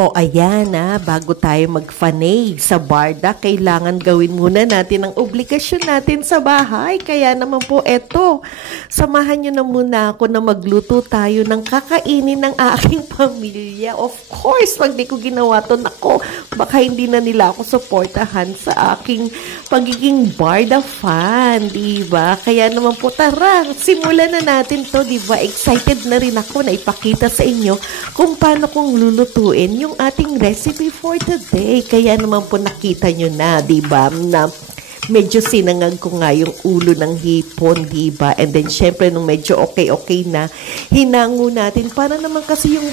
O ayan bago tayo magfanay sa barda, kailangan gawin muna natin ang obligasyon natin sa bahay. Kaya naman po eto, samahan nyo na muna ako na magluto tayo ng kakainin ng aking pamilya. Of course, pag di ko ginawa to, nako, baka hindi na nila ako supportahan sa aking pagiging barda fan, diba? Kaya naman po, tara, simulan na natin to, diba? Excited na rin ako na ipakita sa inyo kung paano kong lulutuin yung ating recipe for today. Kaya naman po nakita nyo na, diba, na medyo sinangag ko nga yung ulo ng hipon, diba? And then, syempre, nung medyo okay na, hinango natin para naman kasi yung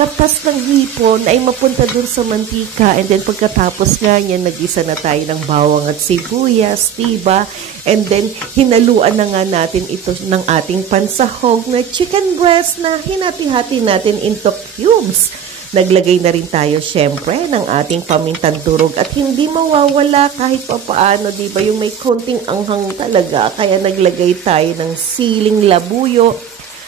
katas ng hipon ay mapunta dun sa mantika. And then, pagkatapos nga niya, nag-isa na tayo ng bawang at sibuyas, diba? And then, hinaluan na nga natin ito ng ating pansahog na chicken breast na hinati-hati natin into cubes. Naglagay na rin tayo, syempre, ng ating pamintang durog at hindi mawawala kahit papaano, di ba? Yung may konting anghang talaga. Kaya naglagay tayo ng siling labuyo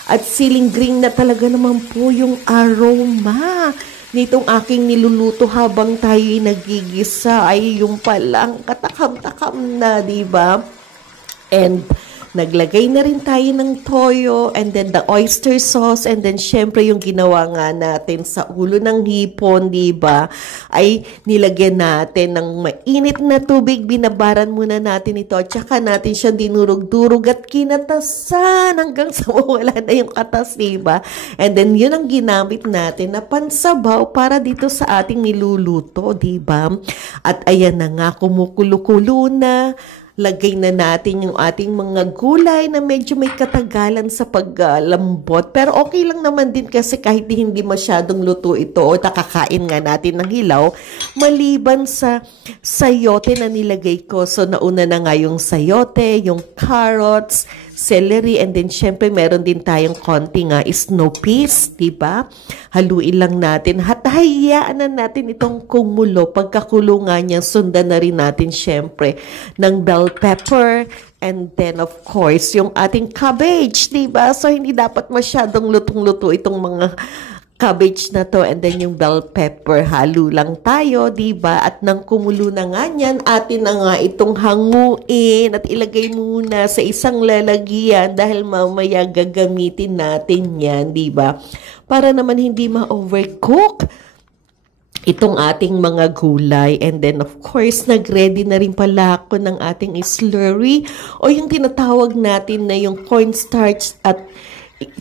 at siling green na talaga naman po yung aroma nitong aking niluluto habang tayo nagigisa. Ay, yung palang katakam-takam na, di ba? And naglagay na rin tayo ng toyo and then the oyster sauce and then syempre yung ginawa nga natin sa ulo ng hipon, diba? Ay nilagyan natin ng mainit na tubig, binabaran muna natin ito at saka natin siya dinurog-durog at kinatasan hanggang sa mawala na yung katas, diba? And then yun ang ginamit natin na pansabaw para dito sa ating niluluto, diba? At ayan na nga, kumukulo-kulo na. Lagay na natin yung ating mga gulay na medyo may katagalan sa paglambot. Pero okay lang naman din kasi kahit hindi masyadong luto ito o nakakain nga natin ng hilaw, maliban sa sayote na nilagay ko. So nauna na nga yung sayote, yung carrots, celery, and then syempre meron din tayong konti nga snow peas, diba? Haluin lang natin at hayaan na natin itong kumulo. Pagkakulo nga niya, sundan na rin natin syempre ng bell pepper, and then of course yung ating cabbage, diba? So hindi dapat masyadong lutong-luto itong mga cabbage na to, and then yung bell pepper, halo lang tayo, diba? At nang kumulo na nga niyan, atin na nga itong hanguin at ilagay muna sa isang lalagyan dahil mamaya gagamitin natin yan, diba? Para naman hindi ma-overcook itong ating mga gulay. And then of course, nag-ready na rin pala ako ng ating slurry o yung tinatawag natin na yung cornstarch at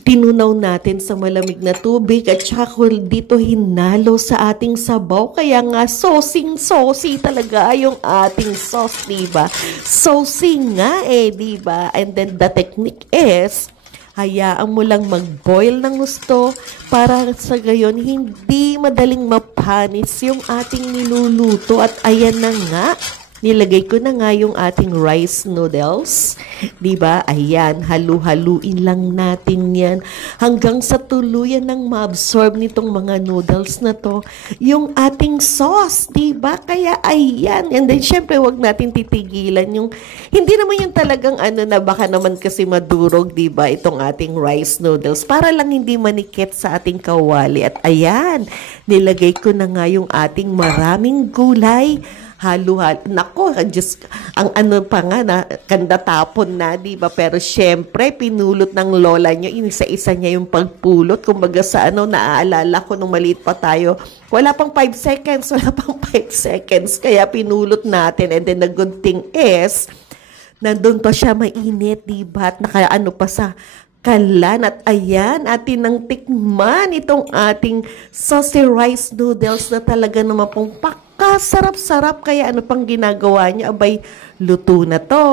tinunaw natin sa malamig na tubig at saka dito hinalo sa ating sabaw. Kaya nga saucy talaga yung ating sauce, diba? Saucy nga diba? And then the technique is, hayaan mo lang mag-boil ng gusto para sa gayon hindi madaling mapanis yung ating niluluto. At ayan na nga, nilagay ko na nga yung ating rice noodles. Diba? Ayan, halu-haluin lang natin yan hanggang sa tuluyan ng ma-absorb nitong mga noodles na to yung ating sauce. Diba? Kaya ayan. And then, syempre, wag natin titigilan yung, hindi naman yung talagang na baka naman kasi madurog, diba? Itong ating rice noodles. Para lang hindi manikit sa ating kawali. At ayan, nilagay ko na nga yung ating maraming gulay. Halo-halo. Nako, just, ang pa nga na, kanda tapon na, diba? Pero syempre, pinulot ng lola nyo, isa-isa niya yung pagpulot. Kumbaga sa naaalala ko nung maliit pa tayo, wala pang 5 seconds. Kaya pinulot natin. And then the good thing is, nandun pa siya mainit, diba? At pa sa kalan. At ayan, atin nang tikman itong ating saucy rice noodles na talaga naman pong sarap-sarap. Kaya pang ginagawa niya? Abay, luto na to.